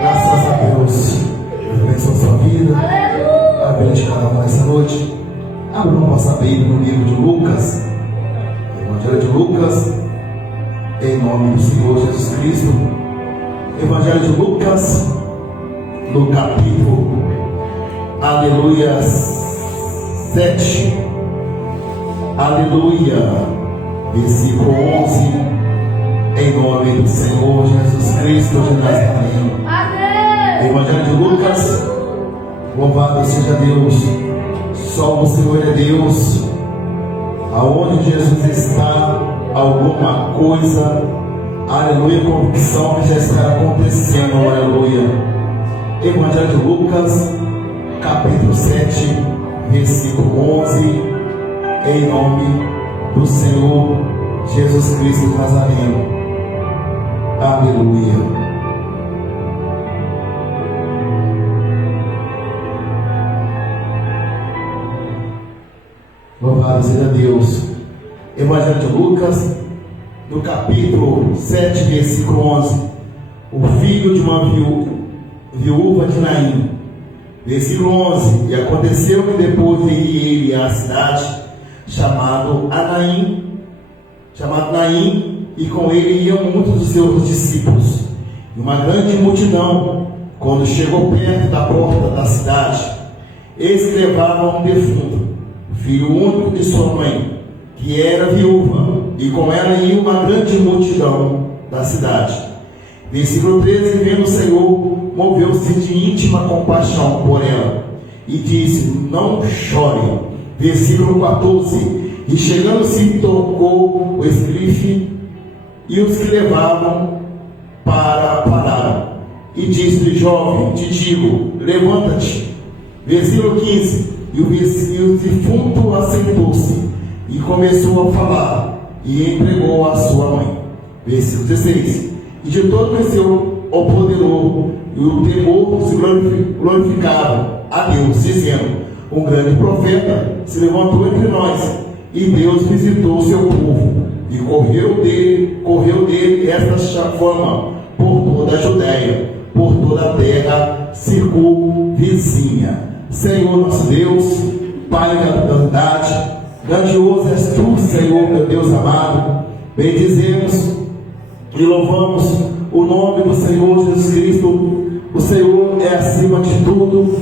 Graças a Deus. Bênção sua vida. Amém de cada um nessa noite. Abra uma nossa Bíblia no livro de Lucas, Evangelho de Lucas, em nome do Senhor Jesus Cristo. Evangelho de Lucas, no capítulo, aleluia, 7, aleluia, versículo 11. Em nome do Senhor Jesus Cristo de Nazaré. Evangelho de Lucas. Louvado seja Deus. Só o Senhor é Deus. Aonde Jesus está, alguma coisa, aleluia, convicção que já está acontecendo, aleluia. Evangelho de Lucas, capítulo 7, versículo 11. Em nome do Senhor Jesus Cristo de Nazaré. Aleluia. Louvado seja Deus. Evangelho de Lucas, no capítulo 7, versículo 11. O filho de uma viúva de Naim. Versículo 11. E aconteceu que depois de ir ele à cidade chamado Naim, e com ele iam muitos dos seus discípulos, e uma grande multidão. Quando chegou perto da porta da cidade, eis que levavam um defunto, filho único de sua mãe, que era viúva, e com ela ia uma grande multidão da cidade. Versículo 13. Vendo o Senhor, moveu-se de íntima compaixão por ela, e disse: não chore. Versículo 14. E chegando-se, tocou o esquife, e os que levavam pararam. E disse-lhe: jovem, te digo, levanta-te. Versículo 15. E o defunto assentou-se e começou a falar, e entregou a sua mãe. Versículo 16. E de todo conheceu o poderoso, e o temor se glorificava a Deus, dizendo: um grande profeta se levantou entre nós, e Deus visitou o seu povo, e correu dele esta fama por toda a Judéia, por toda a terra circunvizinha. Senhor nosso Deus, Pai da verdade, grandioso és tu, Senhor, meu Deus amado. Bendizemos e louvamos o nome do Senhor Jesus Cristo. O Senhor é acima de tudo,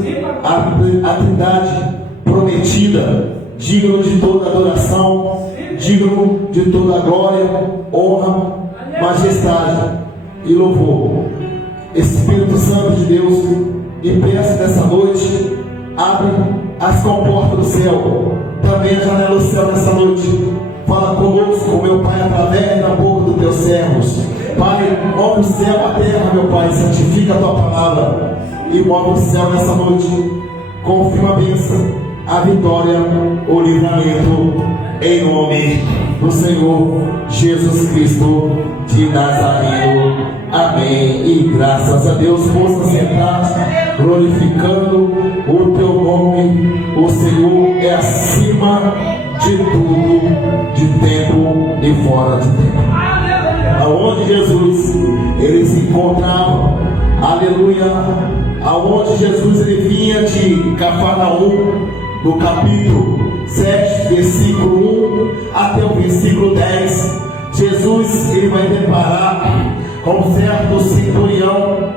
a Trindade prometida, digno de toda adoração, digno de toda glória, honra, majestade e louvor. Espírito Santo de Deus, e peço nessa noite, abre as comportas do céu, também a janela do céu nessa noite. Fala conosco, meu Pai, através da boca dos teus servos. Pai, move o céu, a terra, meu Pai, santifica a tua palavra e move o céu nessa noite. Confirma a bênção, a vitória, o livramento, em nome do Senhor Jesus Cristo de Nazaré. Amém. E graças a Deus, possa sentar glorificando o teu nome. O Senhor é acima de tudo, de tempo e fora de tempo. Aonde Jesus ele se encontrava, aleluia, aonde Jesus ele vinha de Cafarnaum, no capítulo 7, versículo 1 até o versículo 10, Jesus ele vai deparar com um certo centurião,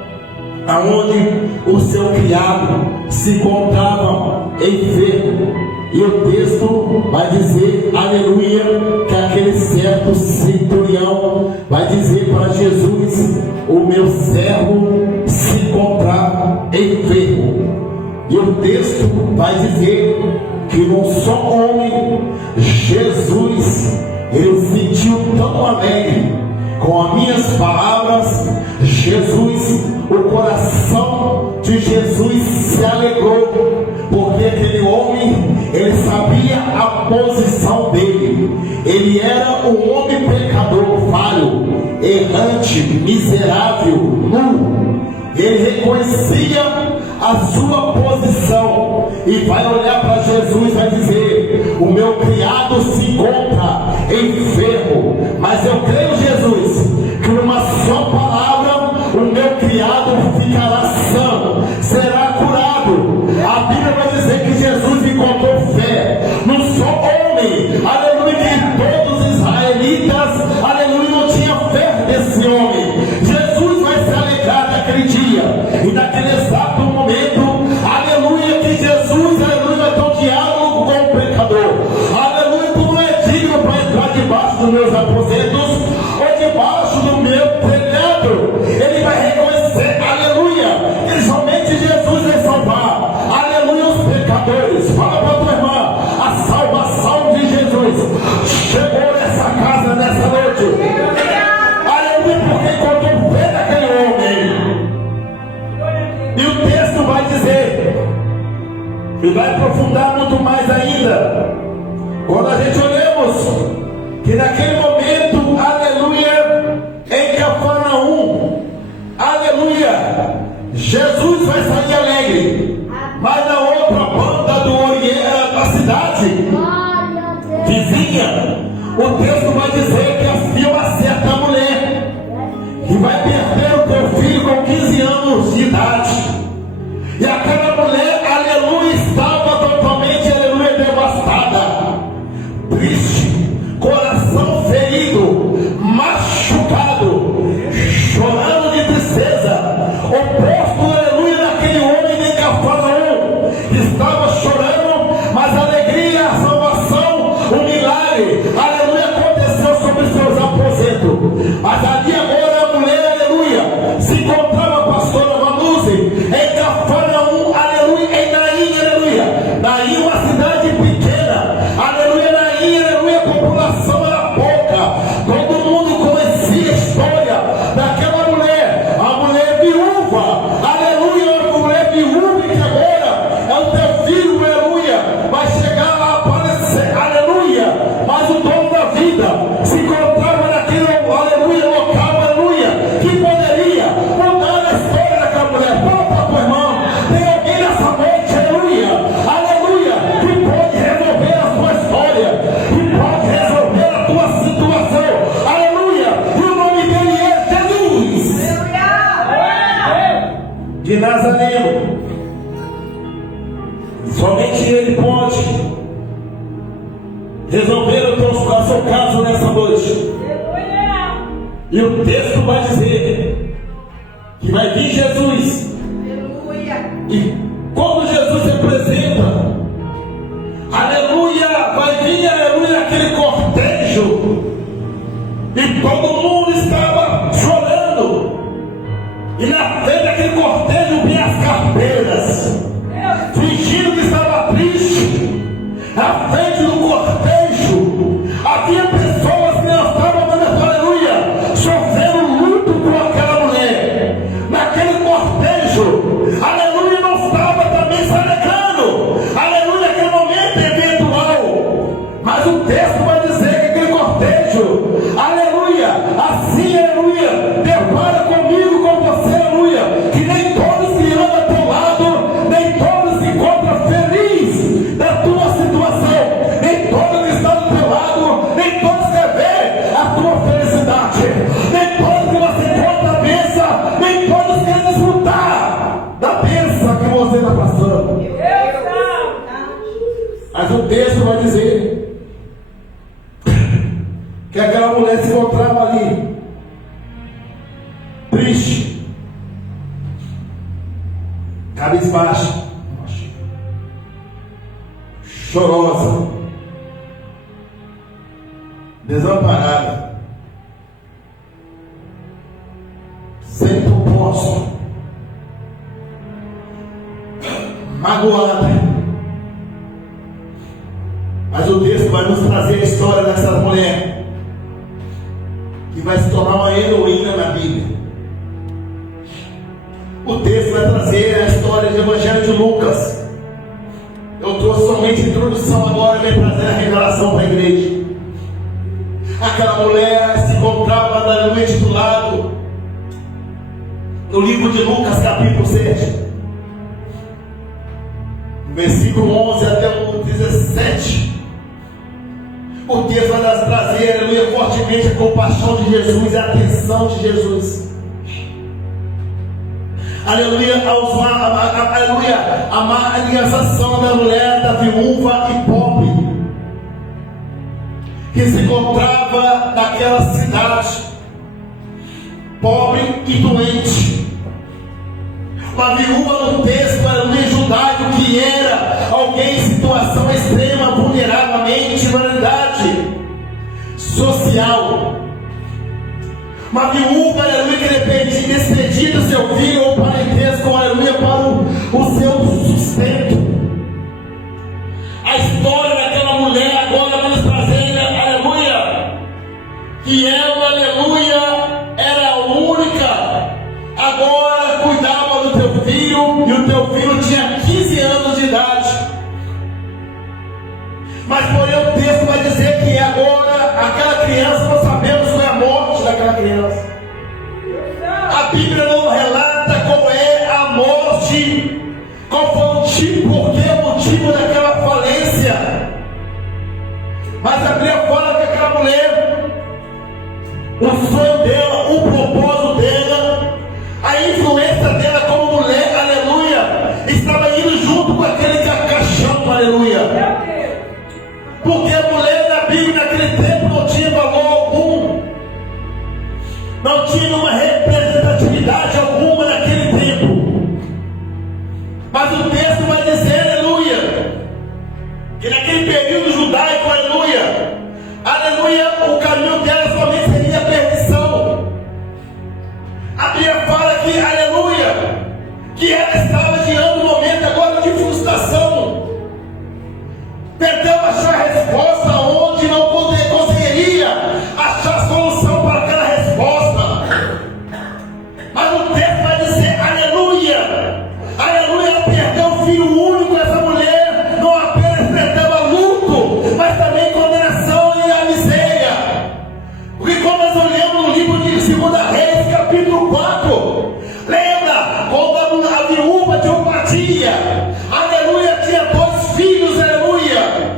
aonde o seu criado se encontrava enfermo, E o texto vai dizer, aleluia, que aquele certo centurião vai dizer para Jesus: o meu servo se encontrava enfermo. E o texto vai dizer que num só homem, Jesus, ele se sentiu tão alegre com as minhas palavras. Jesus, o coração de Jesus se alegrou, porque aquele homem, ele sabia a posição dele. Ele era um homem pecador, falho, errante, miserável, nu. Ele reconhecia a sua posição e vai olhar para Jesus e vai dizer: o meu criado se encontra enfermo, mas eu creio, Jesus, que numa só palavra o meu criado ficará são, será curado. A Bíblia vai dizer que Jesus encontrou fé num só homem, aleluia, que todos os israelitas, aleluia, não tinha fé nesse homem. Jesus vai se alegrar naquele dia e naquele exato momento, aleluia, que Jesus, aleluia, vai ter um diálogo com o pecador. Aleluia, tu não é digno para entrar debaixo dos meus aposentos ou debaixo do meu telhado. Ele vai reconhecer, aleluia, que somente Jesus vai salvar, aleluia, os pecadores. Fala para a tua irmã: a salvação de Jesus chegou nessa casa nessa noite. Aleluia, porque encontrou fé naquele homem. E o texto vai dizer, e vai aprofundar muito mais ainda, quando a gente olhamos que naquele momento, aleluia, em Cafarnaum, aleluia, Jesus vai sair alegre, mas na outra banda do Oriente, da cidade vizinha, o texto vai dizer que havia uma certa mulher que vai perder o teu filho com 15 anos de idade. E aquela mulher, aleluia, estava totalmente, aleluia, devastada, triste, coração ferido, machucado, chorando de tristeza. O posto, aleluia, naquele homem de Cafarnaum estava chorando, mas a alegria, a salvação, o milagre, aleluia, aconteceu sobre seus aposentos. Mas ali agora a mulher, aleluia, se encontrava, a pastora Vanuzi, em Cafarnaum, aleluia, em Naim, aleluia. Naim, uma cidade pequena, aleluia, Naim, aleluia, a população era pouca. Todo mundo conhecia a história daquela mulher, a mulher viúva, aleluia, a mulher viúva que agora é o teu filho, aleluia, vai chegar a aparecer, aleluia. Mas o dono da vida se encontrava naquele, aleluia, local, aleluia, que poderia mudar a história daquela mulher. Fala para tua irmã: tem alguém nessa noite, aleluia, que pode resolver a tua história, que pode resolver a tua situação, aleluia, e o nome dele é Jesus de Nazareno. Somente ele pode resolver o seu caso nessa noite. E o texto vai dizer que vai vir Jesus. E quando Jesus se apresenta, aleluia, vai vir, aleluia, aquele cortejo. E todo mundo estava chorando. E na frente daquele cortejo vinha as carteiras, fingindo que estava triste. Na frente do cortejo havia pessoas que não estavam dando, aleluia, sofrendo luto com aquela mulher. Naquele cortejo, aleluia, não estava também se alegrando, aleluia, aquele momento eventual. Mas o texto vai dizer que aquele cortejo, aleluia, assim, aleluia, depara comigo, com você, aleluia, que nem todos que andam ao teu lado, nem todos se encontram felizes da tua situação, nem todos que estão do teu lado, nem todos querem ver a tua felicidade, nem todos que você encontra a bênção, nem todos querem desfrutar da bênção que você está passando. Mas o texto vai dizer que aquela mulher se encontrava ali, triste, cabisbaixa, chorosa, desamparada, sem propósito, magoada. Mas o texto vai nos trazer a história dessa mulher, que vai se tornar uma heroína na Bíblia. O texto vai trazer a história do Evangelho de Lucas. Eu trouxe somente a introdução agora, vai trazer a revelação para a igreja. Aquela mulher se encontrava na noite do lado, no livro de Lucas, capítulo 7, versículo 11 até o 17. O texto vai nos trazer, aleluia, fortemente a compaixão de Jesus e a atenção de Jesus. Aleluia, aleluia, a manifestação da mulher, da viúva e pobre, que se encontrava naquela cidade, pobre e doente. Uma viúva no texto, aleluia, judaico, que era alguém em situação extrema, vulneravelmente, vulnerabilidade social. Uma viúva, aleluia, que despedia do seu filho ou parentesco, aleluia, para o seu sustento. A história daquela mulher agora vai nos trazer, aleluia, que ela, aleluia, era a única, agora cuidava do teu filho, e o teu filho tinha 15 anos de idade. Mas porém o texto vai dizer que agora aquela criança, nós sabemos foi a morte daquela criança. A Bíblia não relata como é a morte, qual foi o motivo, por que o motivo daquela falência. Mas a Bíblia fala que aquela mulher, o sonho dela, o propósito dela, a influência dela como mulher, aleluia, estava indo junto com aquele caixão, aleluia. Porque a mulher da Bíblia naquele tempo não tinha valor algum, não tinha uma representatividade alguma naquele tempo. Mas o texto vai dizer, aleluia, que naquele período judaico, aleluia, aleluia, o caminho dela somente seria a perdição. A Bíblia fala que, aleluia, que ela estava diante do momento agora de frustração. Tentando achar resposta onde não conseguiria achar solução para aquela resposta. Mas o texto vai dizer, aleluia, aleluia, ela perdeu o filho único. Essa mulher não apenas enfrentava luto, mas também condenação e a miséria. Porque quando nós olhamos no livro de 2 Reis, capítulo 4, lembra quando a viúva de Obadia, aleluia, tinha 2 filhos, aleluia.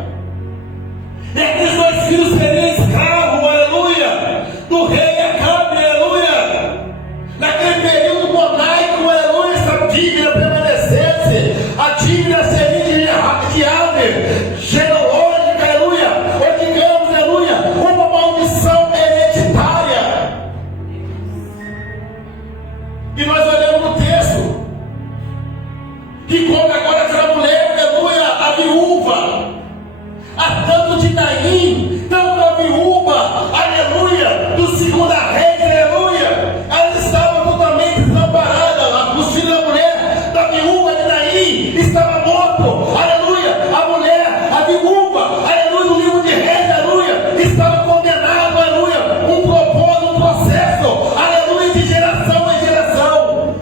E aqueles 2 filhos seriam escravos, aleluia, do rei Acabe, aleluia. Naquele período monárquico, aleluia, essa dívida permanecesse, a dívida seria de árvore genealógica, aleluia, ou digamos, aleluia, uma maldição hereditária. E nós olhamos no texto, que quando agora aquela mulher, aleluia, a viúva, a tanto de Naim, tanto a viúva, aleluia, do 2 Reis, aleluia, ela estava totalmente desamparada. Os filhos da mulher, da viúva de Naim, estava morto, aleluia. A mulher, a viúva, aleluia, no livro de Reis, aleluia, estava condenado, aleluia, um propósito, um processo, aleluia, de geração em geração,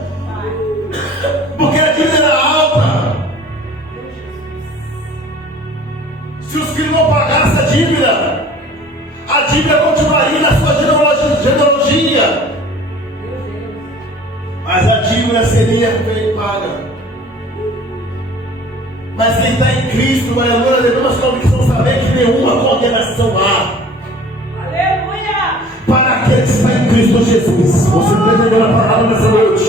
porque a dívida era alta. Se os filhos não pagassem a dívida continuaria na sua genealogia, mas a dívida seria paga. Mas quem está em Cristo, aleluia, devemos convicção saber que nenhuma condenação há. Aleluia! Para aquele que está em Cristo Jesus. Você entendeu a palavra nessa noite?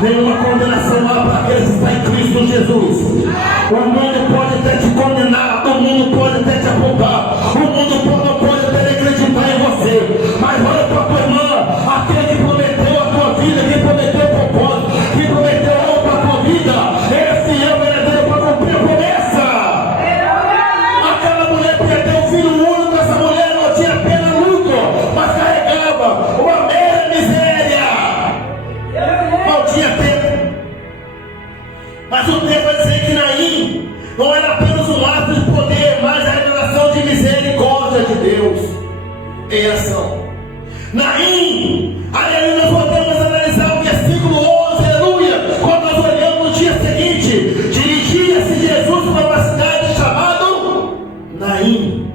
Nenhuma condenação há para aquele que está em Cristo Jesus. O mundo pode até te condenar, o mundo pode até te apontar, o mundo não pode até acreditar em você, mas olha para a tua irmã, aquele que prometeu a tua vida, que prometeu o propósito, que prometeu algo para a tua vida, ele é fiel, verdadeiro para cumprir a promessa. Não era apenas um ato de poder, mas a revelação de misericórdia de Deus em ação. Naim, aleluia, nós podemos analisar o versículo 11, aleluia, quando nós olhamos no dia seguinte, dirigia-se Jesus para uma cidade chamada Naim,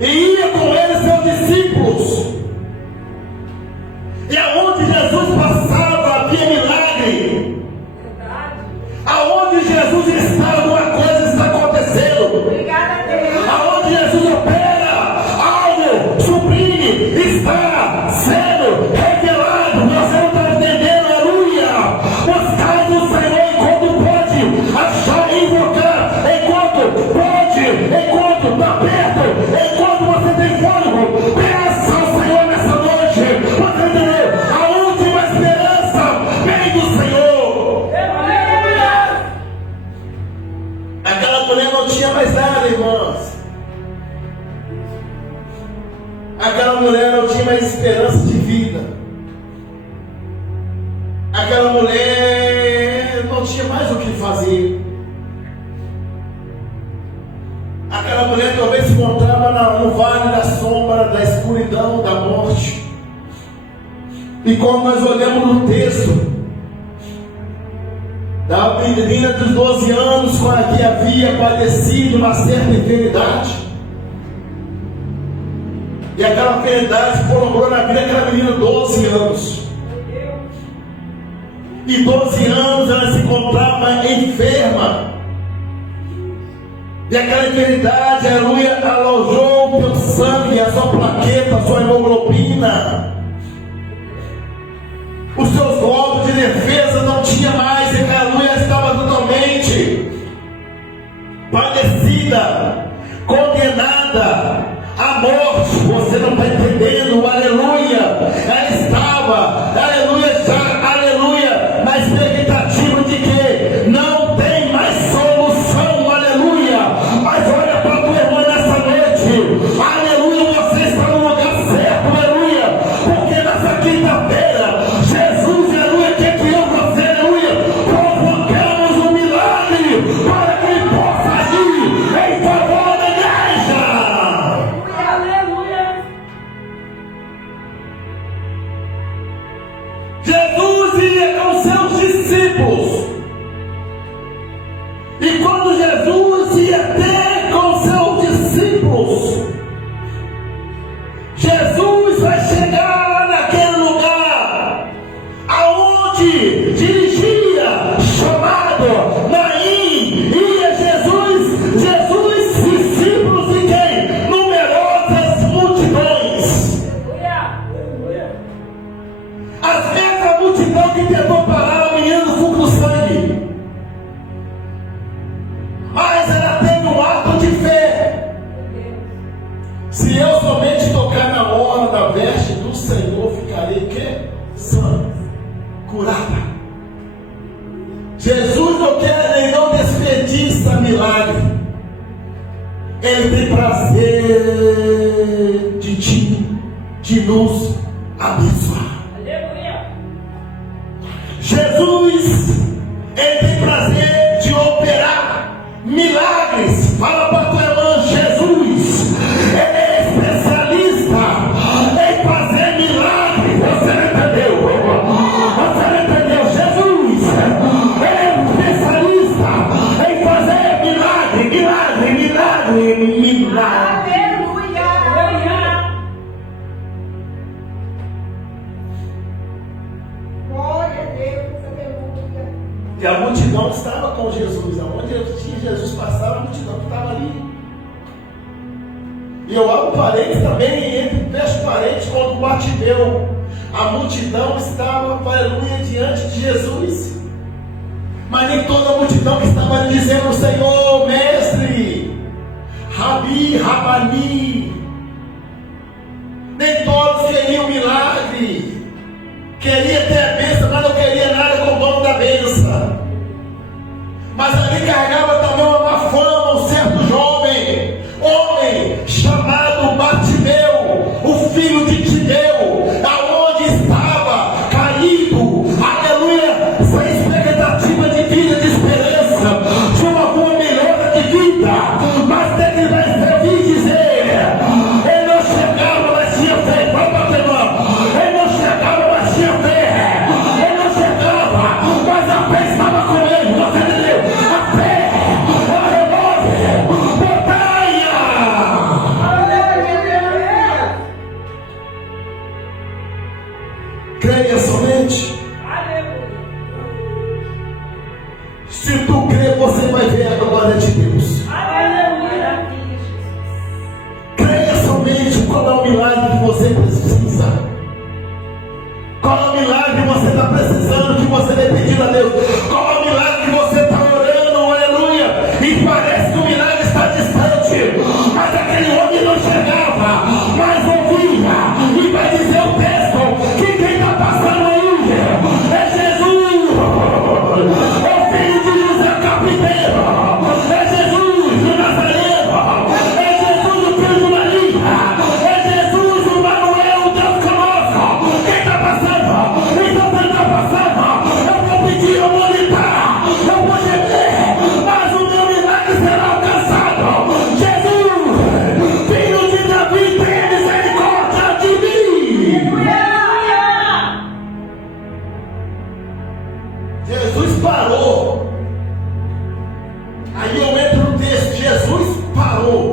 e ia com ele seus discípulos, e aonde Jesus passava havia milagre, aonde Jesus estava, alguma coisa está acontecendo, aonde Jesus opera, algo sublime está sendo revelado. Você não está entendendo, aleluia. Buscar do Senhor enquanto pode, achar e invocar enquanto pode, enquanto está perto, enquanto você tem fôlego. Peça ao Senhor nessa noite. Você entendeu? A última esperança vem do Senhor. Aquela mulher não tinha mais nada, irmãos. Aquela mulher não tinha mais esperança de vida. Aquela mulher não tinha mais o que fazer. Aquela mulher talvez se encontrava no vale da sombra, da escuridão, da morte. E quando nós olhamos no texto da menina dos 12 anos, com a que havia padecido uma certa enfermidade, e aquela enfermidade prolongou na vida daquela menina 12 anos. E 12 anos ela se encontrava enferma. E aquela enfermidade, aleluia, alojou o seu sangue, a sua plaqueta, a sua hemoglobina. Os seus glóbulos de defesa não tinha mais, e aleluia, estava totalmente padecida, condenada a morte. Você não está entendendo, aleluia. Ela estava, aleluia, já, aleluia, na expectativa de que não tem mais solução, aleluia. Mas olha para a tua irmã nessa noite, aleluia, você está no lugar certo, aleluia, porque nessa quinta-feira, Jesus, aleluia, quer que eu e você, aleluia, provocamos um milagre para que ele possa agir em favor da igreja. Jesus ia com seus discípulos, e quando Jesus ia ter com seus discípulos, Jesus vai chegar naquele lugar aonde dirigia, chamado Naim, ia Jesus, discípulos e quem? Numerosas multidões. Às vezes a multidão que tentou parar o menino do fogo do sangue, mas ela teve um ato de fé. Se eu somente tocar na orla da veste do Senhor, ficarei o quê? Sã, curada. Jesus não quer nem não desperdiça milagre. Ele tem prazer de nos abençoar. Jesus, ele tem prazer de operar milagres. Fala para a tua irmã, Jesus, ele é especialista em fazer milagres. Você não entendeu? Você não entendeu? Jesus, ele é especialista em fazer milagre. E a multidão estava com Jesus. Aonde Jesus passava, a multidão estava ali. E eu abro parênteses também, fecho parênteses, quando Bartimeu, a multidão estava, aleluia, diante de Jesus. Mas nem toda a multidão que estava ali dizendo: Senhor, mestre, Rabi, Rabani. Nem todos queriam milagre. Queria ter a bênção, mas não queria nada com o dono da bênção. Mas ali carregava também uma má fama, um certo homem chamado Bartimeu, o filho de Timeu, aonde estava caído, aleluia, sem expectativa de vida, de esperança, de uma boa melhor. vida, mas ele vai servir e dizer: ele não chegava, mas tinha fé. Vai bater mão. Ele não chegava, mas tinha fé. Ele não chegava, mas a fé estava com ele. Você entendeu? A fé, ela remove montanha. Creia somente. Se tu crer, você vai ver a glória de Deus. Creia somente. Qual é o milagre que você precisa? Qual é o milagre que você está precisando, que você tem pedido a Deus? Qual é o milagre que você está orando, aleluia? E parece que o milagre está distante, mas aquele homem não chegava, mas ouvia. E vai dizer o texto que quem está passando aí é Jesus, o filho de José Carpinteiro, é Jesus o Nazareno, é Jesus o filho de Maria, é Jesus o Manuel, Deus conosco. Quem está passando? Então quem está passando? Eu vou pedir, eu vou gritar, eu vou gemer, mas o meu milagre será alcançado. Jesus, filho de Davi, tenha misericórdia de mim. Jesus parou. Aí eu entro no texto. Jesus parou.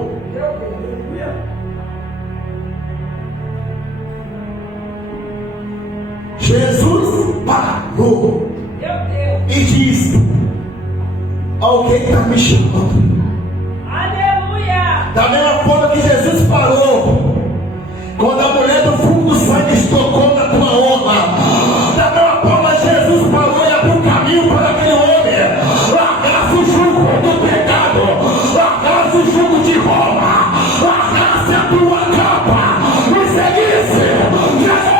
Jesus parou e disse: alguém está me chamando. Da mesma forma que Jesus parou quando a mulher do fundo do sangue tocou na tua honra, da mesma forma Jesus parou e abriu caminho para aquele homem largasse o jugo do pecado, largasse o jugo de Roma, largasse a tua capa e seguisse Jesus.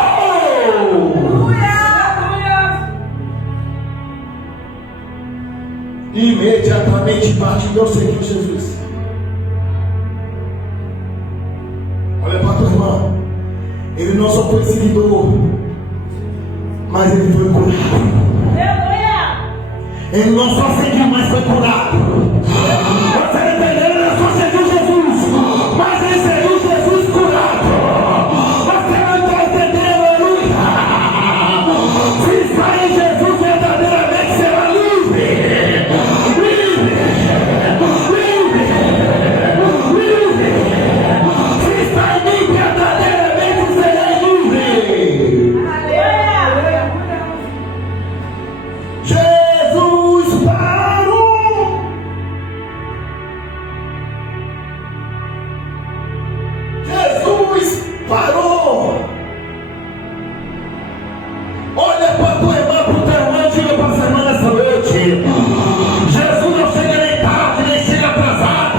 Imediatamente parte meu Senhor Jesus. Olha para a tua irmã. Ele não só foi seguidor, mas ele foi curado. Ele não só seguiu, mas foi curado. Você entendeu? Ele não só seguiu Jesus, mas ele seguiu Jesus curado. Você não está entendendo, aleluia? Se está em Jesus, verdadeiramente será livre. Livre. Se está em mim, verdadeiramente será livre. Jesus parou. Jesus parou. Olha para tua irmã, para o teu irmão, diga para a semana essa noite: Jesus não chega nem tarde, nem chega atrasado,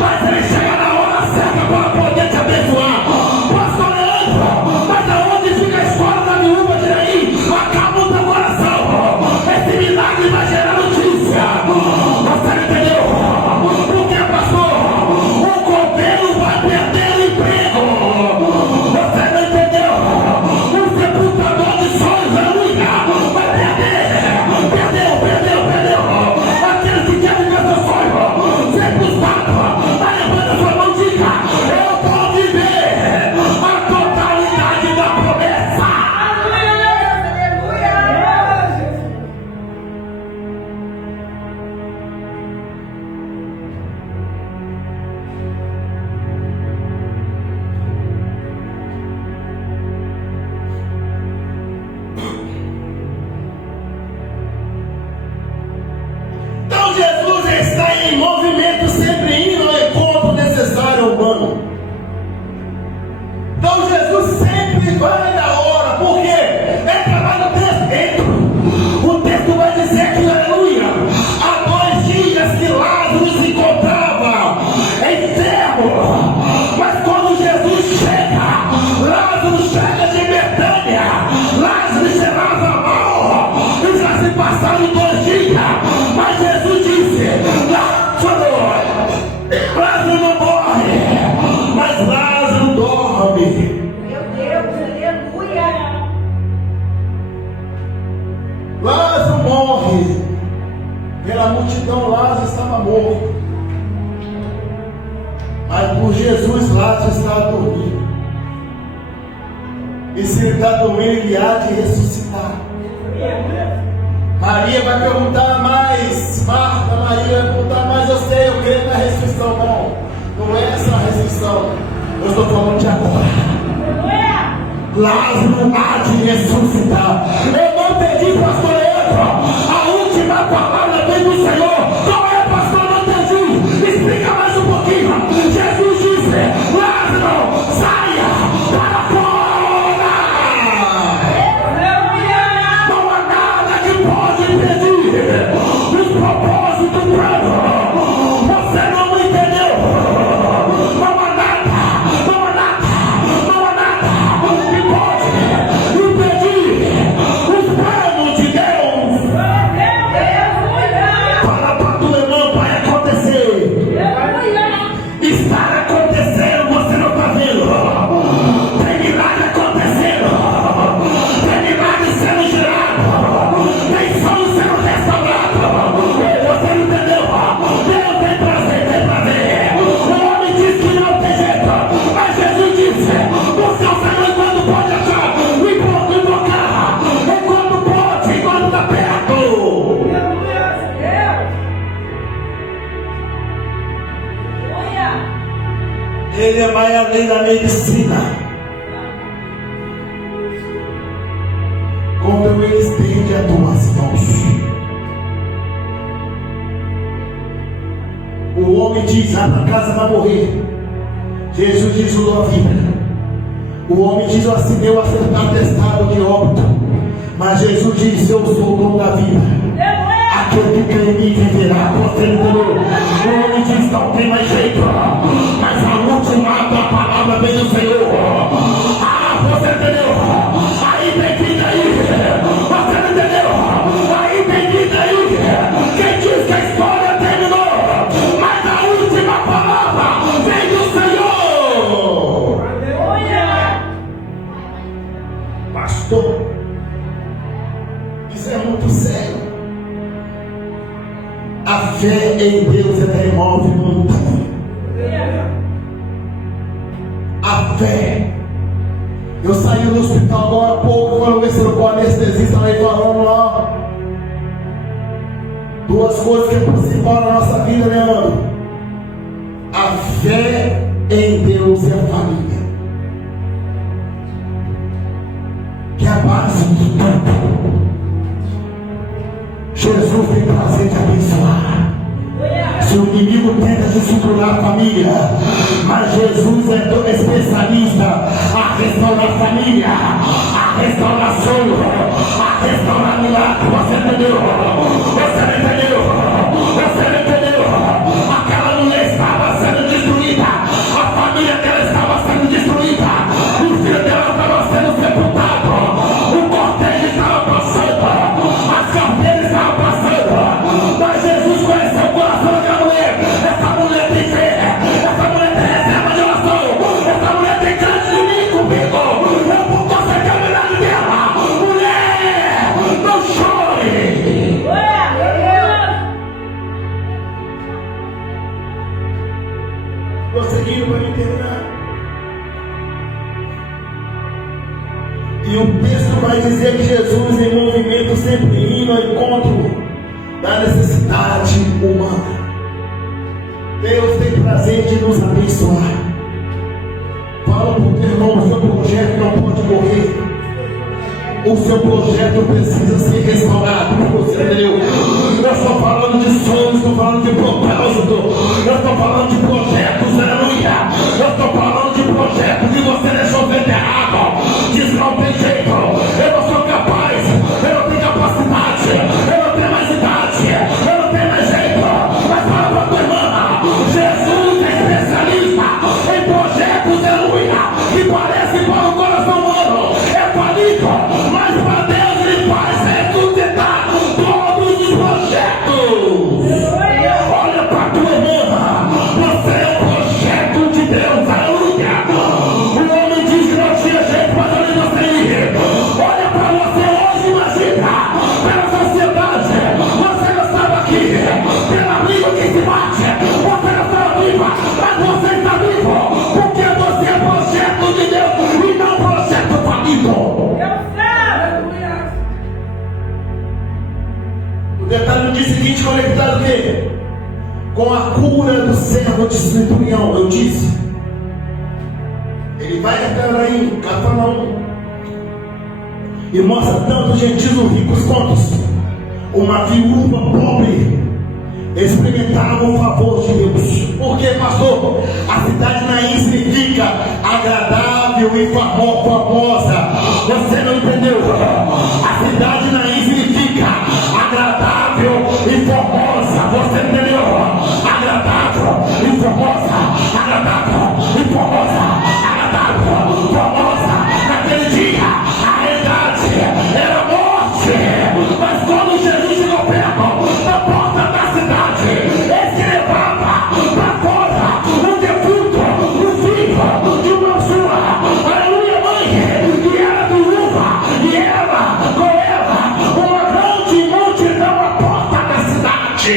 mas ele chega na hora certa para poder te abençoar. Pastor Leandro, mas aonde fica a escola da viúva de aí? Acaba o teu coração. Esse milagre vai gerar notícia. Você não entendeu? Porque, pastor, o governo vai perder o emprego. Você não entendeu? O sepultador de sonhos, aleluia, vai perder. Perdeu. Aquele que quer viver seu sonho, sepultado, vai levando a sua mão e diga: eu vou viver a totalidade da promessa. Então Jesus está em movimento, sempre indo ao encontro necessário humano. Então Jesus sempre vai na hora, porque entra lá no texto. O texto vai dizer que, aleluia, há 2 dias que Lázaro se encontrava enfermo, mas quando Jesus chega, Lázaro chega de Betânia, Lázaro cheirava mal, e já se passaram 2 dias, mas Jesus disse: Lázaro não morre, mas Lázaro dorme. Lázaro morre. Pela multidão, Lázaro estava morto. por Jesus, Lázaro estava dormindo. E se ele está dormindo, ele há de ressuscitar. Maria vai perguntar mais, Marta, Maria vai perguntar mais, eu sei, eu creio na ressurreição. Não é essa a ressurreição. Eu estou falando de agora. Lázaro há de ressuscitar. Eu não pedi, pastor Edson, a última palavra vem do Senhor. Qual é, pastor? Eu não entendi. Explica mais um pouquinho. Jesus disse: Lázaro, saia para fora. Não há nada que pode impedir os propósitos do plano. Você não me entendeu. Não há nada que pode impedir os planos de Deus. Fala para tua irmã, vai acontecer. Está acontecendo, você não está vendo. Tem milagre acontecendo. Tem milagre sendo gerado. Tem sonho sendo restaurado. Você não entendeu? Deus tem prazer, tem prazer. O homem diz que não tem jeito, mas Jesus disse: você não sabe quando pode achar, invocar, enquanto pode, enquanto está perto. Ele é mais além da medicina. Quando ele estende as tuas mãos, o homem diz: vai para casa, vai morrer. Jesus diz: eu dou a vida. O homem diz assim: eu acertar atestado de óbito. Mas Jesus diz: eu sou o dono da vida. Aquele que crê em mim viverá. Você entendeu? O homem diz: não tem mais jeito. Mas a última palavra vem do Senhor. Você entendeu? Aí tem vida aí. Você não entendeu? Aí tem vida aí. Quem diz que a história terminou? Mas a última palavra vem do Senhor. Pastor, isso é muito sério. A fé em Deus, ela remove montanha. A fé. Eu saí do hospital agora há pouco, foram ver se eu com anestesista aí falando lá. Duas coisas que é principal na nossa vida, né, mano? A fé em Deus e a família, que é a base de tudo. Jesus tem prazer de abençoar. Se o inimigo tenta desestruturar a família, mas Jesus é especialista a restaurar a família, a restaurar sonho, a restaurar milagre. Você entendeu? Você não entendeu? Você não entendeu? Aquela mulher estava sendo destruída, a família dela estava sendo destruída, o filho dela estava sendo sepultado, o cortejo estava passando, as carteiras estavam passando, mas Jesus conheceu o coração daquela mulher. Essa mulher tem fé, essa mulher tem reserva de oração, essa mulher tem grande de mim comigo. Eu vou conseguir o milagre dela. Mulher, não chore. Conseguiram para me terminar? E o texto vai dizer que Jesus em movimento sempre indo ao encontro da necessidade humana. Deus tem prazer de nos abençoar. Fala para o teu irmão: o seu projeto não pode morrer. O seu projeto precisa ser restaurado. Você entendeu? Eu estou falando de sonhos, estou falando de propósito, eu estou falando de projetos, aleluia. Eu estou falando de projetos que você deixou ser errado. Diz: não tem jeito, eu não sou capaz, eu não tenho capacidade, eu não tenho mais idade, eu não tenho mais jeito. Mas fala para a tua irmã: Jesus é especialista em projetos, aleluia, que parecem para o coração humano é falido, mas para Deus ele faz ressuscitar todos os projetos. Olha para a tua irmã: você é o projeto de Deus, aleluia. O homem a cura do servo de centurião, eu disse. Ele vai entrar em Cafarnaum e mostra tanto os gentios ricos quanto uma viúva pobre experimentava o favor de Deus. Porque, pastor, a cidade Naim significa agradável e famosa. Você não entendeu? A cidade Naim significa agradável e famosa. Você entendeu? Agradável e famosa. Agradável e famosa. Agradável e famosa. Naquele dia, a realidade era morte. Mas quando Jesus chegou perto da porta da cidade, ele se levava para fora o defunto, o filho de uma sua, aleluia, mãe, que era viúva, e ela, com ela, uma grande multidão à porta da cidade.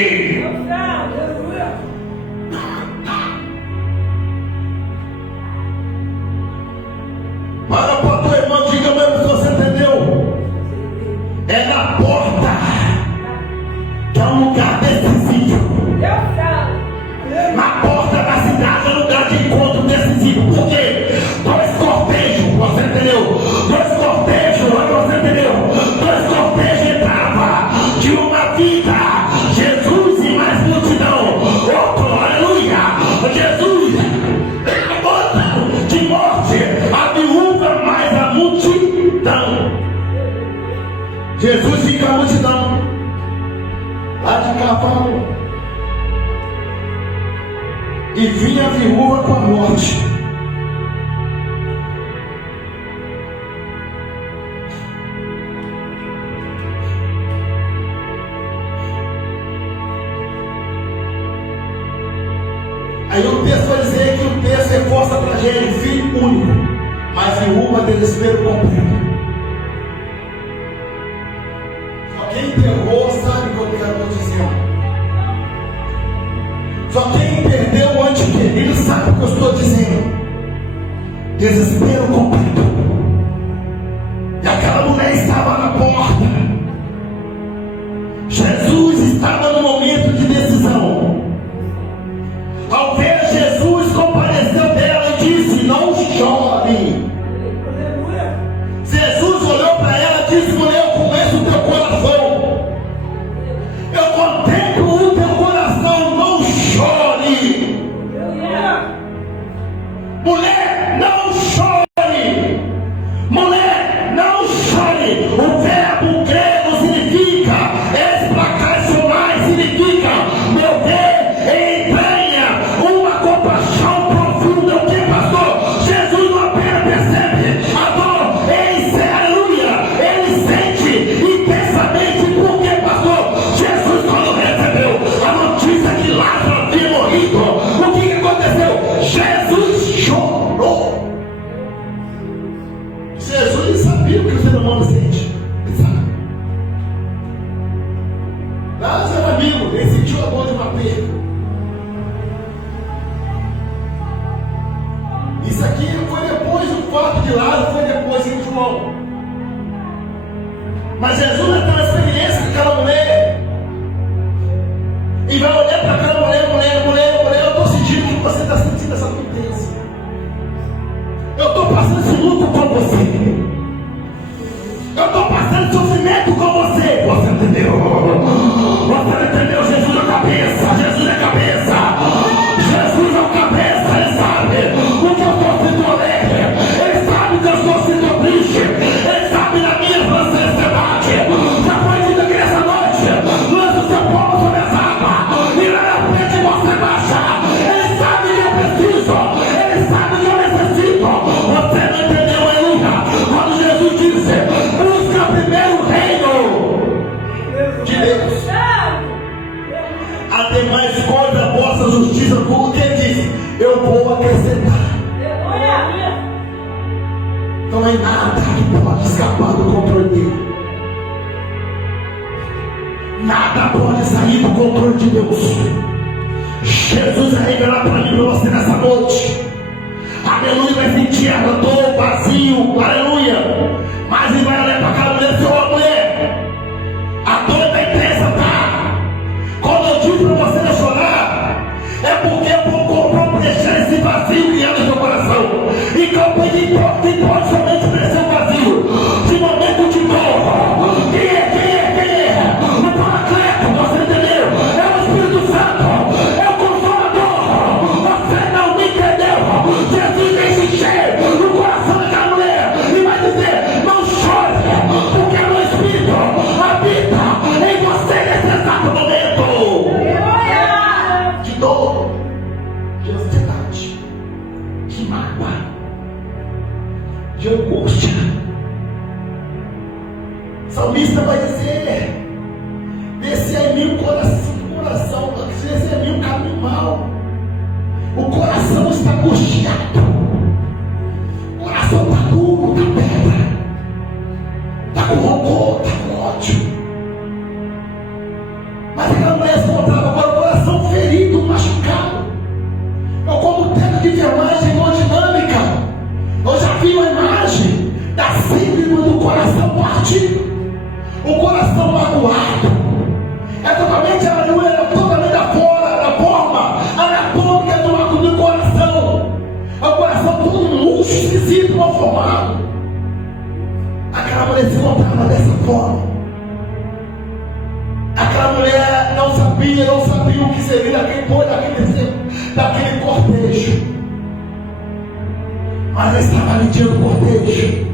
Para a tua irmã, diga mesmo se você entendeu. É na porta que é um lugar decisivo. Na porta da cidade é um lugar de encontro decisivo. Porque dois cortejos, você entendeu? Dois cortejos, você entendeu? Dois cortejos entravam de uma vida, Jesus e mais multidão. Outro, aleluia, Jesus, outro de morte, a viúva mais a multidão. Jesus fica a multidão lá de Cafarnaum e vinha a viúva com a morte. Aí o texto vai dizer que o texto reforça para a gente, filho único, mas viúva de desespero completo. Quem pegou sabe o que eu quero dizer. Só quem perdeu o antiquerido sabe o que eu estou dizendo. Desespero completo. E aquela mulher estava na porta. Jesus estava no momento de decisão. Ao ver Jesus, compadeceu dela e disse: não chore. Jesus olhou para ela e disse: mulher, eu conheço o teu coração. Eu contemplo o teu coração, não chore. Mulher, não chore. Mulher, não chore. O verbo grego significa esplacacionar, significa mover, entranha, uma compaixão profunda. O que, pastor? Jesus não apenas percebe a dor, ele sente intensamente. Por que, pastor? Jesus, quando recebeu a notícia que Lázaro havia morrido, o que aconteceu? Jesus chorou. Jesus sabia o que o ser humano sente. Ele sabe. Lázaro era amigo, ele sentiu a dor de uma perda. Isso aqui foi depois do fato de Lázaro, foi depois de João. Mas Jesus vai ter uma experiência com aquela mulher e vai olhar para aquela mulher, eu estou sentindo que você está sentindo essa potência. Eu estou passando esse luto com você. Eu estou passando sofrimento com você. Você entendeu? Você não entendeu? Jesus é cabeça. Jesus é cabeça. Jesus é o cabeça. Ele sabe o que eu estou sendo alegre. Ele sabe que eu estou sendo triste. Ele sabe da minha ansiedade. Já foi dito aqui nessa noite: lança o seu povo sobre as águas e lá na frente você baixa. Ele sabe que eu preciso. Ele sabe que eu necessito. Você não entendeu, aleluia? Quando Jesus disse: busca primeiro o reino de Deus, a demais coisas, a vossa justiça, o que ele disse? Eu vou acrescentar. Não é nada que pode escapar do controle dele. Nada pode sair do controle de Deus. Jesus vai revelar para mim e para você nessa noite. Aleluia, vai sentir a dor, vazio, aleluia. Mas ele vai olhar para aquela mulher e dizer: ô mulher, a dor da intensa, tá? Quando eu digo para você não chorar, porque eu vou preencher esse vazio que é no seu coração. E que pode somente preencher o vazio de momento de dor. Quem é? O Paracleto, você entendeu? É o Espírito Santo, é o Consolador. Você não me entendeu. Jesus vem se encher no coração daquela mulher e vai dizer: não chore, porque o Espírito habita em você nesse exato momento. De dor, de ansiedade, de mágoa, de angústia. O salmista vai dizer: desce em mim o coração, desce em mim o caminho mau. O coração está angustiado, o coração está duro, está pedra, está com rancor, está com ódio. Mas aquela mulher se encontrava agora o coração ferido, machucado. Eu, como técnico de enfermagem hemodinâmica, eu já vi uma imagem da síndrome do coração partido, o coração magoado. É totalmente da forma anatômica do coração. É o coração todo murcho, esquisito, mal formado. Aquela mulher se encontrava dessa forma. Aquela mulher não sabia o que seria daquele cortejo. Mas ela estava ali diante do cortejo.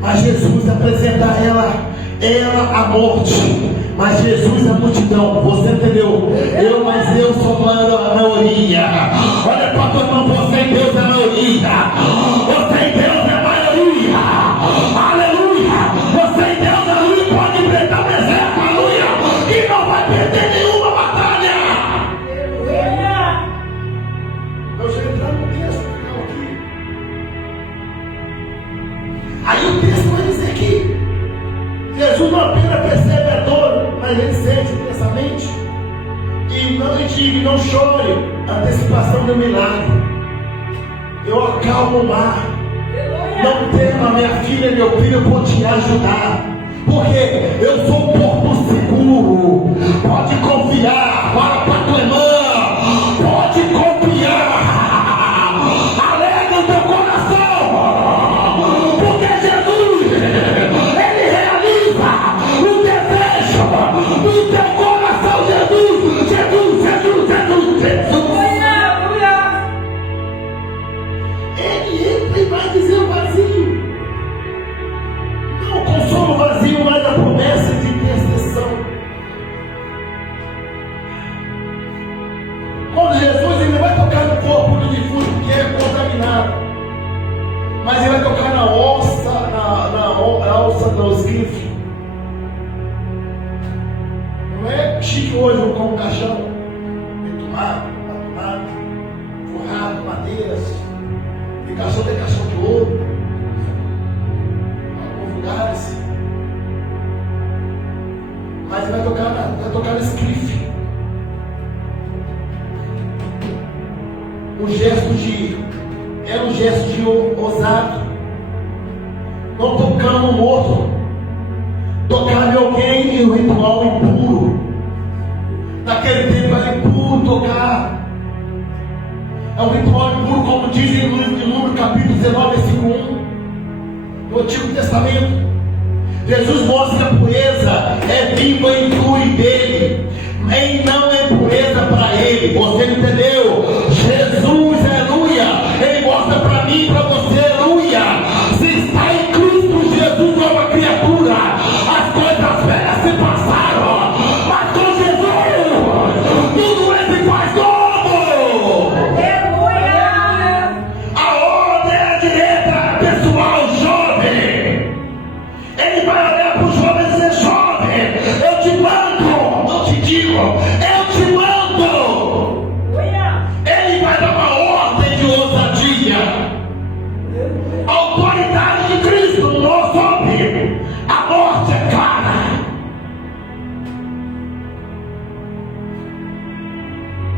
Mas Jesus apresenta a ela a morte, mas Jesus a multidão. Você entendeu? Eu sou a maioria. Olha para o teu irmão: você em Deus é a maioria. Você em Deus é a maioria. Aleluia. Você em Deus, aleluia, pode enfrentar o exército, aleluia, e não vai perder nenhuma batalha. Eu já entrar no texto final aqui. Aí o texto vai dizer que Jesus não apenas percebe a dor, mas ele sente intensamente. E não lhe diga, não chore, antecipação do milagre. Eu acalmo o mar. Não tema, minha filha, meu filho, eu vou te ajudar. Porque eu sou um porto seguro. Pode confiar, fala para tua irmã. Pode confiar. Alegra o teu coração. Porque Jesus, ele realiza o desejo do teu coração. Jesus. Ele entra e vai dizer o vazio. Não consome o vazio, mas a promessa de intercessão. Quando Jesus, ele vai tocar no corpo do defunto que é contaminado, mas ele vai tocar na alça do esquife. Não é chique hoje como caixão entumado, forrado, madeiras. Tem caixão de ouro, alguns lugares. Mas ele vai tocar no esquife. Era um gesto de ousado. Não tocar no morto, tocar em alguém em um ritual impuro. Naquele tempo era impuro tocar. É um ritual impuro, como diz em Número capítulo 19, versículo 1, no Antigo Testamento. Jesus mostra que a pureza é viva em tudo dele, e não é pureza para ele. Você entendeu? Jesus, aleluia, ele mostra para mim e para você, aleluia. Se está em Cristo Jesus, nova criatura. As coisas velhas se passaram, mas com Jesus tudo se faz novo. Aleluia. A ordem é direta, pessoal, jovem. Ele vai olhar para o jovem e dizer: jovem, eu te mando, não te digo, eu te mando. Ele vai dar uma ordem de ousadia. A autoridade de Cristo não sobe. A morte é cara.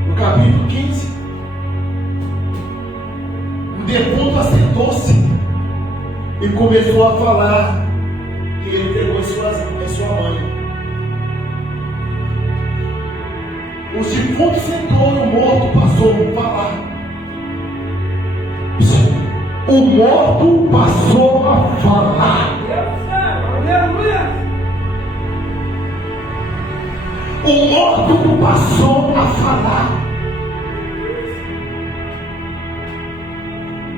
No capítulo 15, o defunto assentou-se e começou a falar. E ele pegou em sua mãe. O defunto sentou e o morto passou a falar. O morto passou a falar. O morto passou a falar.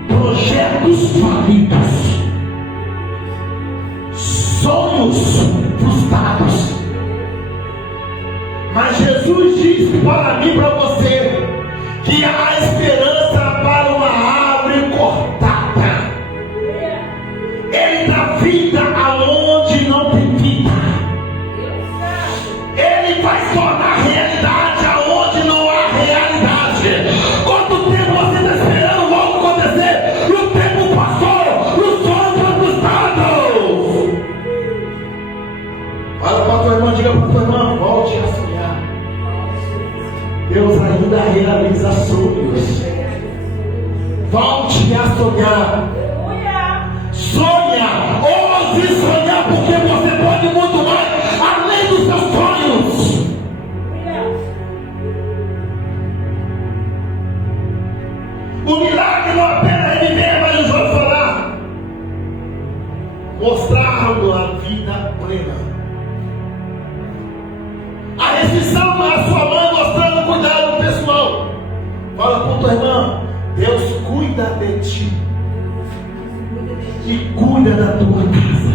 Projetos falidos, sonhos frustrados. Mas Jesus disse para mim e para você que há esperança para uma árvore cortada. Ele dá vida aonde não tem vida. Ele vai tornar realidade aonde não há realidade. Quanto tempo você está esperando algo acontecer? E o tempo passou, os sonhos foram frustrados. Fala para a tua irmã, diga para a tua irmã, volte a sonhar. Deus ainda realiza sonhos. Volte a sonhar. Sonha, ouse sonhar, porque você pode muito mais além dos seus sonhos. O milagre não apenas reviver, mas nos vai falar. Mostraram a vida plena. A restrição da sua mãe mostrando cuidado pessoal. Fala para tua irmã, Deus cuida de ti. E cuida da tua casa.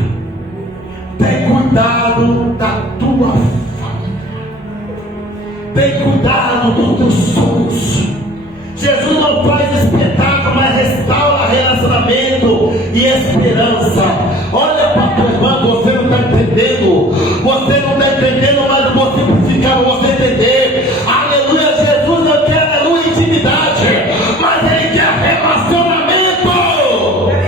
Tem cuidado da tua família. Tem cuidado dos teus sonhos. Jesus não faz espetáculo, mas restaura relacionamento e esperança. Olha para a tua irmã, você não está entendendo. Você não está entendendo, mas eu vou simplificar para você entender. Aleluia, Jesus não quer, aleluia, intimidade, mas Ele quer relacionamento. Aleluia.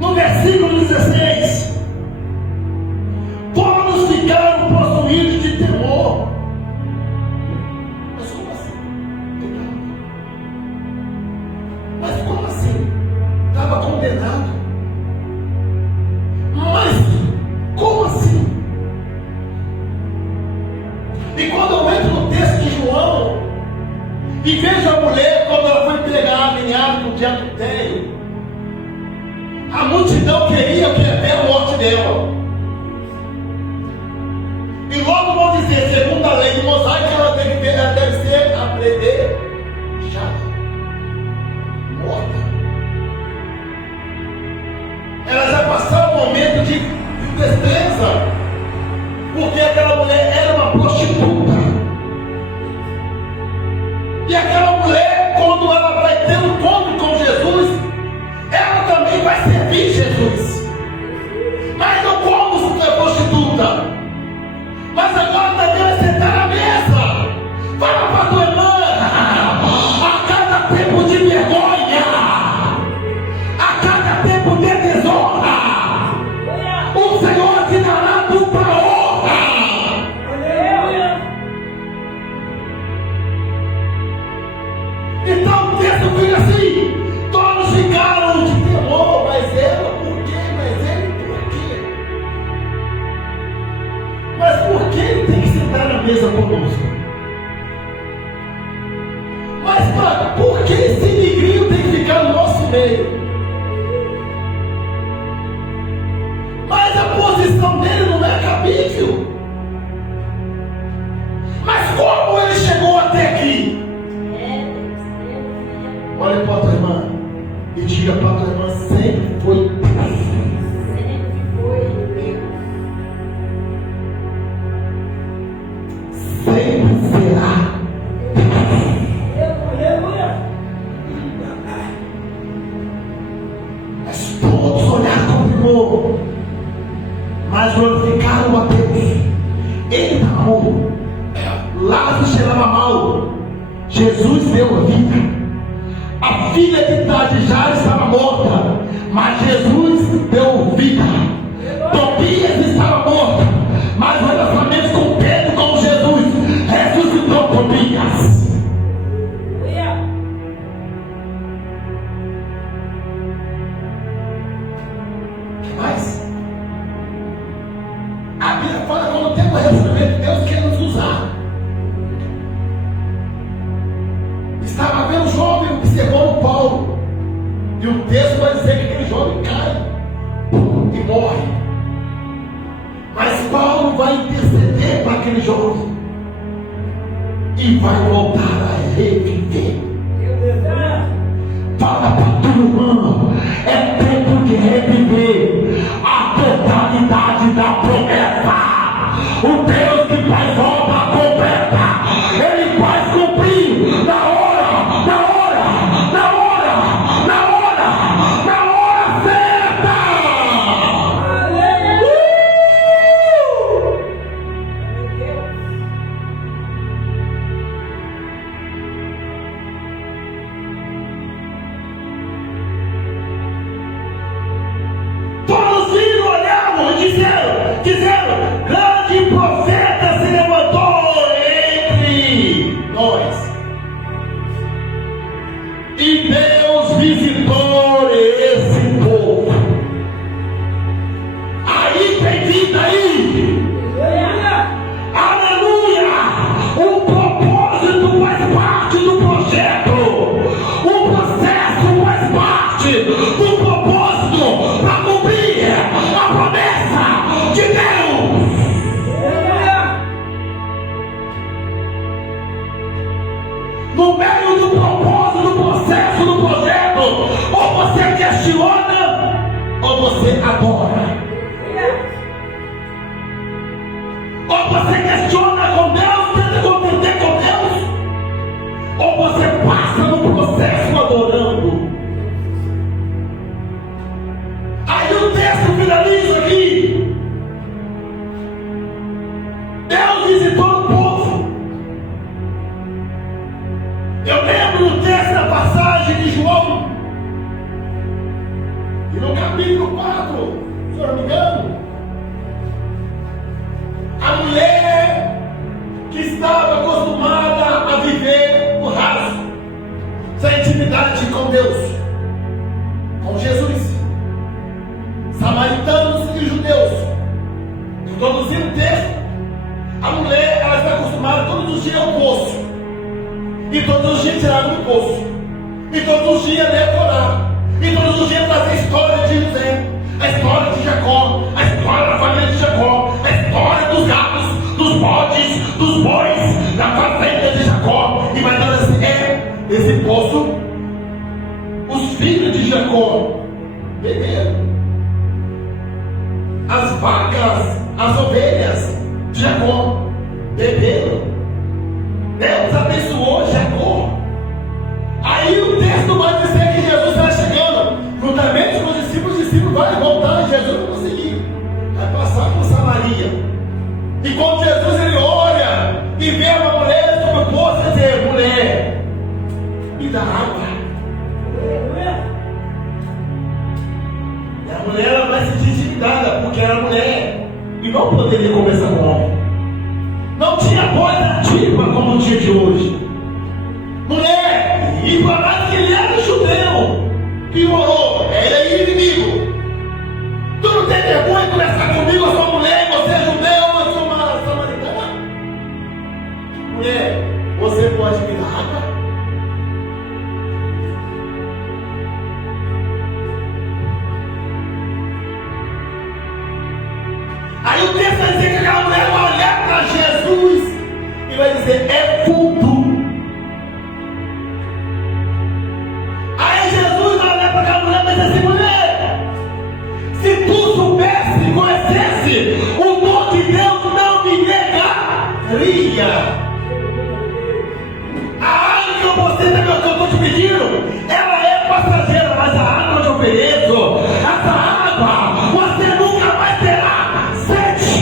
No versículo 16, todos ficaram possuídos de temor. Mas como assim? Mas como assim? Estava condenado. Mas como assim? E quando eu entro no texto de João e vejo a mulher quando ela foi entregar a vinhada de adultério, a multidão queria ver a morte dela. E logo vão dizer, segundo a lei de mosaico, ela deve ser apedrejada, morta. Ela já passou um momento de tristeza, porque aquela mulher era uma prostituta. E aquela mulher, quando ela vai ter um encontro com Jesus, ela também vai servir Jesus. Mas não como prostituta, mas agora também vai sentar na mesa. Fala para a tua irmã, a cada tempo de vergonha, a cada tempo de desonra, o Senhor te dará dupla honra. Então o texto fica assim: todos ficaram de temor, mas ela por quê? Mas ele por quê? Mas por que ele tem que sentar na mesa conosco? Mas por que esse negrinho tem que ficar no nosso meio? Mas a posição dele não é cabível. Mas como ele chegou até aqui? Olha para a tua irmã e diga para a tua irmã, sempre foi Deus. Sempre foi Deus. Sempre será. Mas todos olharam com temor, mas glorificaram a Deus. Ele estava morto, Lázaro cheirava mal, Jesus deu a vida. A filha de Jairo estava morta, mas Jesus deu vida. Tobias estava morta, mas o relacionamento com Pedro, com Jesus, ressuscitou Tobias. O que mais? A Bíblia fala quando tem jovem e vai voltar a reviver. Fala para o teu irmão, é tempo de reviver a totalidade da promessa. O Deus que faz obra completa, Ele faz cumprir na hora certa. Todos viram, olhavam e disseram, grande profeta se levantou entre nós. E Deus visitou esse povo. Aí tem vida aí. Aleluia! O propósito faz parte do projeto. O processo faz parte do propósito para cumprir a promessa de Deus. No meio do propósito, do processo, do projeto, ou você questiona, ou você adora. Ou você questiona com Deus, tenta contender com Deus, ou você passa no processo adorando. Aí o texto finaliza aqui. Deus visitou o povo. Eu lembro do texto da passagem de João, e no capítulo 4, se eu não me engano, a mulher que estava acostumada a viver no raso, sem intimidade com Deus, com Jesus, samaritanos e judeus, introduzindo o texto, a mulher ela está acostumada todos os dias ao poço, e todos os dias tirar do poço, e todos os dias ler a Torá, e todos os dias trazer a história de José, a história de Jacó, a história da família de Jacó, a história dos gatos, dos bodes, dos bois, da fazenda de Jacó. E vai dando assim, esse poço, os filhos de Jacó beberam, as vacas, as ovelhas de Jacó beberam. Deus abençoou Jacó. Aí o texto vai dizer que Jesus está chegando, juntamente com os discípulos vai voltar, Jesus não conseguiu, vai passar por Samaria. E quando Jesus ele olha e vê uma mulher sobre o poço, ele diz, mulher, me dá água. E a mulher ela vai se sentir intimidada, porque era mulher, e não poderia conversar com o homem. Não tinha voz ativa como no dia de hoje. Mulher, e para mais que ele era judeu, que orou, ele é inimigo. Tu não tem vergonha de conversar comigo, eu sou mulher, você é judeu, eu sou uma samaritana? Mulher, você pode me dar água? Aí o texto vai dizer que aquela mulher vai olhar para Jesus e vai dizer, é tudo. Aí Jesus vai olhar para aquela mulher e vai dizer assim, mulher, se tu soubesse e conhecesse o dom de Deus, não me negaria. A água que você que eu estou te pedindo, ela é passageira, mas a água que eu ofereço, essa água, você nunca mais terá sede.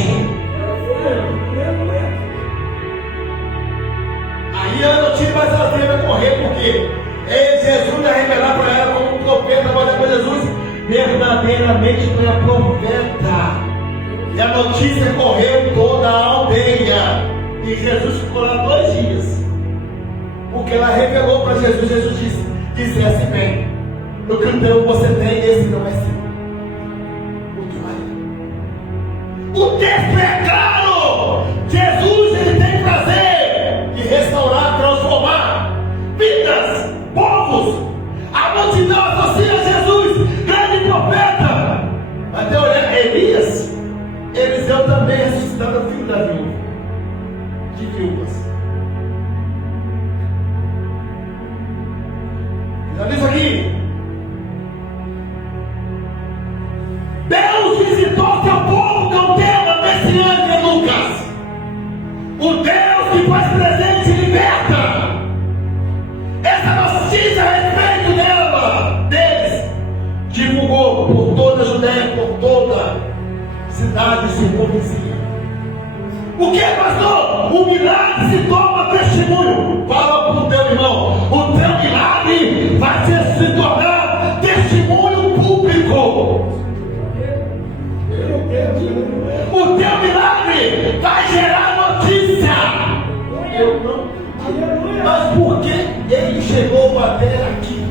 Aí a notícia vai fazer, vai correr, porque Jesus vai revelar para ela como um profeta, mas depois Jesus verdadeiramente foi a profeta. E a notícia correu toda a aldeia. E Jesus ficou lá 2 dias. Porque ela revelou para Jesus, Jesus dissesse bem, o que então você tem, esse não é seu. O texto é claro. Jesus ele tem prazer de restaurar, transformar vidas, povos. A multidão associa a Jesus, grande profeta. Até olhar Elias, Eliseu também ressuscitando o filho da viúva. de viúvas. Finaliza aqui. Deus visitou seu povo com o tema desse ano em Lucas. O Deus que faz presente e liberta. Essa notícia a respeito deles divulgou por toda a Judéia, por toda a cidade circunvizinha. O que, pastor? O milagre se torna testemunho. Fala para o teu irmão: o teu milagre vai se tornar testemunho público. O teu milagre vai gerar notícia. Eu não. Mas por que ele chegou até aqui?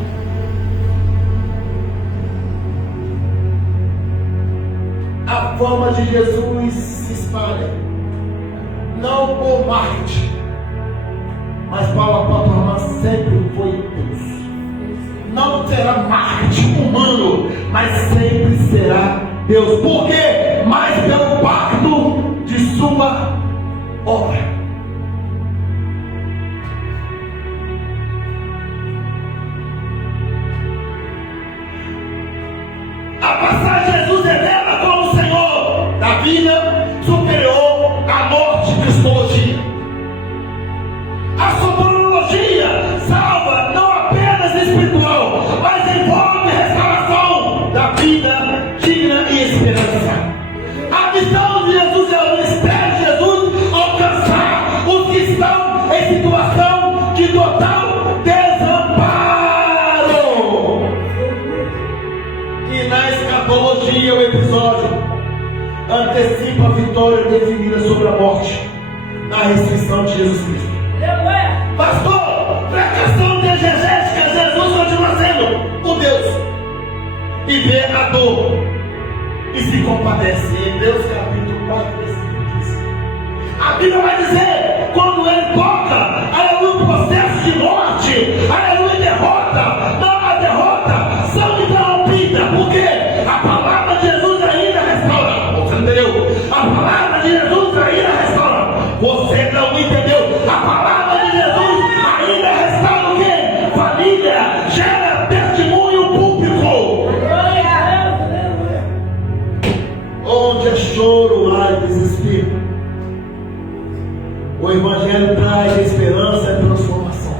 A fama de Jesus se espalha, não por marketing, mas Paulo proclamar sempre foi Deus. Não terá marketing humano, mas sempre será Deus. Por quê? Mas pelo pacto de sua obra. A passagem de Jesus revela como o Senhor da vida superior à morte e cristologia. A soteriologia salva não apenas espiritual, mas envolve restauração da vida digna e esperança. A missão de Jesus é o ministério de Jesus alcançar os que estão em situação de total desamparo. E na escatologia o episódio antecipa a vitória definida sobre a morte na ressurreição de Jesus Cristo. Pastor, pregação de exegética, Jesus continua sendo o Deus e vê a dor e se compadece. Em Hebreus capítulo 4, versículo 15. A Bíblia vai dizer, quando ele toca, aleluia, o processo de morte, aleluia, derrota, não a derrota, são interrompida. Por quê? A palavra de Jesus ainda restaura. Você entendeu? A palavra de Jesus ainda restaura. Você não entendeu? A palavra de Jesus ainda restaura o quê? Família, gera testemunho público. Onde é choro, há desespero. O Evangelho traz esperança e transformação.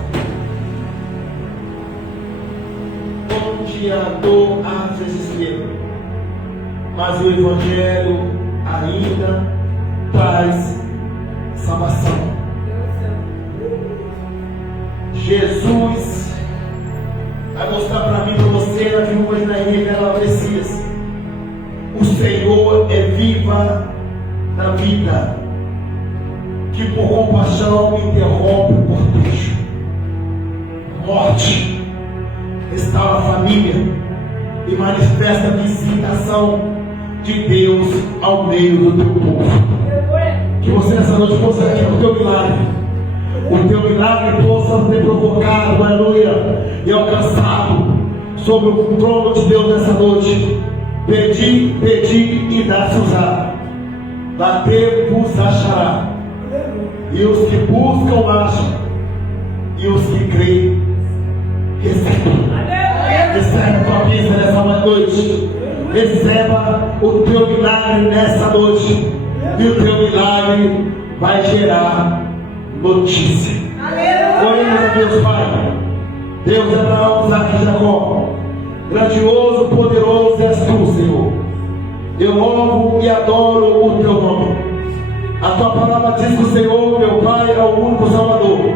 Onde há dor, há desespero. Mas o Evangelho ainda traz salvação. Jesus vai mostrar para mim, para você, na viúva de Naim, ela Messias. O Senhor é viva na vida, que por compaixão interrompe o cortejo. Morte restaura a família e manifesta a visitação de Deus ao meio do teu povo. Que você nessa noite possa aqui o teu milagre. O teu milagre possa ser provocado, aleluia, e alcançado sobre o trono de Deus nessa noite. Pedi, pedi e dá-se-usar. Bater-vos achará. E os que buscam acham. E os que creem recebem. Recebe a tua bênção nessa noite. Receba o teu milagre nessa noite. E o teu milagre vai gerar notícia. Oremos a Deus Pai. Deus é Abraão, Isaque e Jacó. Grandioso, poderoso és tu, Senhor. Eu louvo e adoro o teu nome. A tua palavra diz que o Senhor, meu Pai, é o único Salvador.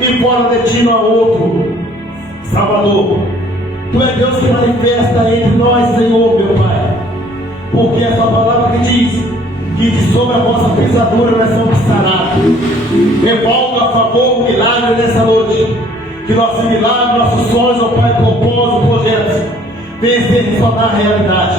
E fora de ti não há outro Salvador. Tu é Deus que manifesta entre nós, Senhor, meu Pai. Porque é a tua palavra que diz que de sobre a vossa pisadura nós somos sarados. Revolva a favor o milagre nessa noite. Que nosso milagre, nossos sonhos, ó Pai, propósitos, projetos, venham se tornar realidade.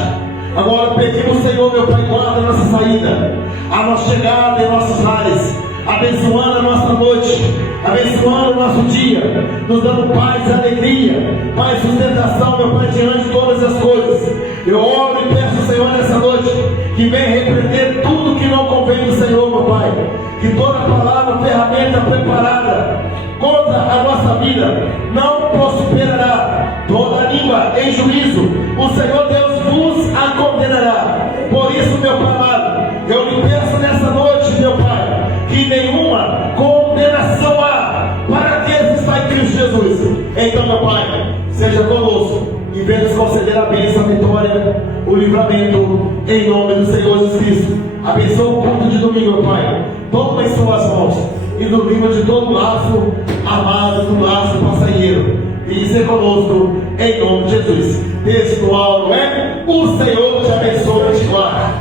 Agora pedimos, Senhor, meu Pai, guarda a nossa saída, a nossa chegada em nossos lares, abençoando a nossa noite, abençoando o nosso dia, nos dando paz e alegria, Pai, sustentação, meu Pai, diante de todas as coisas. Eu oro e peço, Senhor, nessa noite, que venha repreender tudo que não convém vem do Senhor, meu Pai. Que toda palavra, ferramenta preparada contra a nossa vida não prosperará. Toda língua em juízo, o Senhor Deus vos a condenará. Por isso, meu Pai amado, eu lhe peço nessa noite, meu Pai, que nenhuma condenação há para aqueles que estão em Cristo Jesus. Então, meu Pai, seja conosco e venha nos conceder a bênção, a vitória, o livramento, em nome do Senhor Jesus Cristo. Abençoa o culto de domingo, meu Pai. Toma em suas mãos e do livro de todo laço amado, do laço passageiro. E ser conosco em nome de Jesus. Textual, não é? O Senhor te abençoe e te guarde.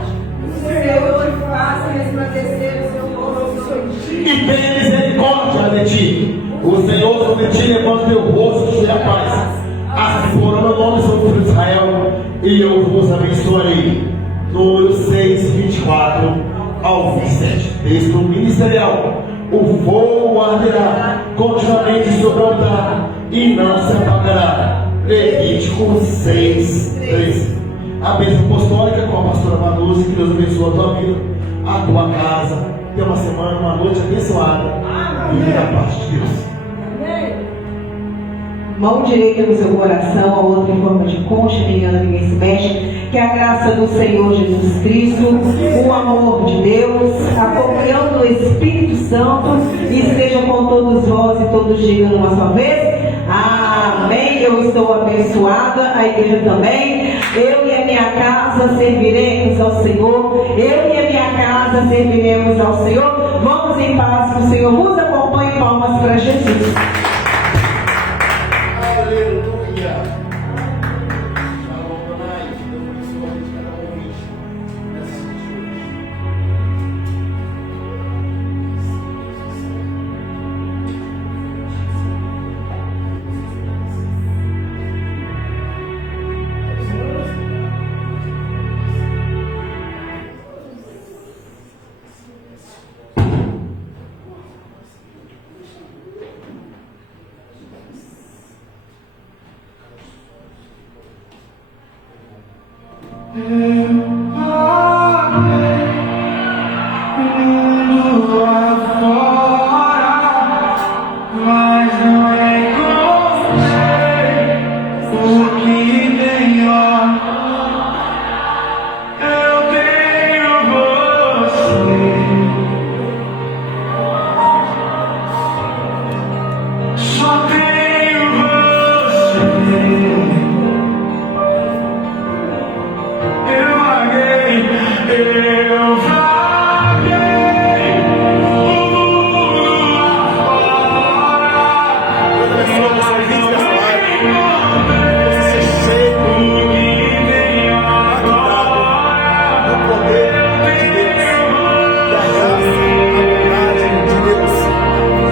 O Senhor te faça resplandecer o seu rosto sobre ti. E tenha misericórdia de ti. O Senhor sobre ti levanta teu rosto e te dê paz. Assim for o meu nome sobre o filho de Israel, e eu vos abençoarei. Número 6, 24 ao 27. Texto ministerial. O fogo arderá continuamente sobre o altar e não se apagará. Levítico 6, 13. A bênção apostólica com a pastora Manuse, que Deus abençoe a tua vida, a tua casa. Tenha uma semana, uma noite abençoada. E da parte de Deus. Mão direita no seu coração, a outra em forma de concha, ninguém se mexe. Que a graça do Senhor Jesus Cristo, o amor de Deus, a comunhão do Espírito Santo esteja com todos vós e todos digam uma só vez. Amém. Eu estou abençoada, a igreja também. Eu e a minha casa serviremos ao Senhor. Eu e a minha casa serviremos ao Senhor. Vamos em paz, que o Senhor nos acompanhe. Palmas para Jesus.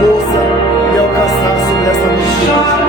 Força e alcançar sobre essa noite.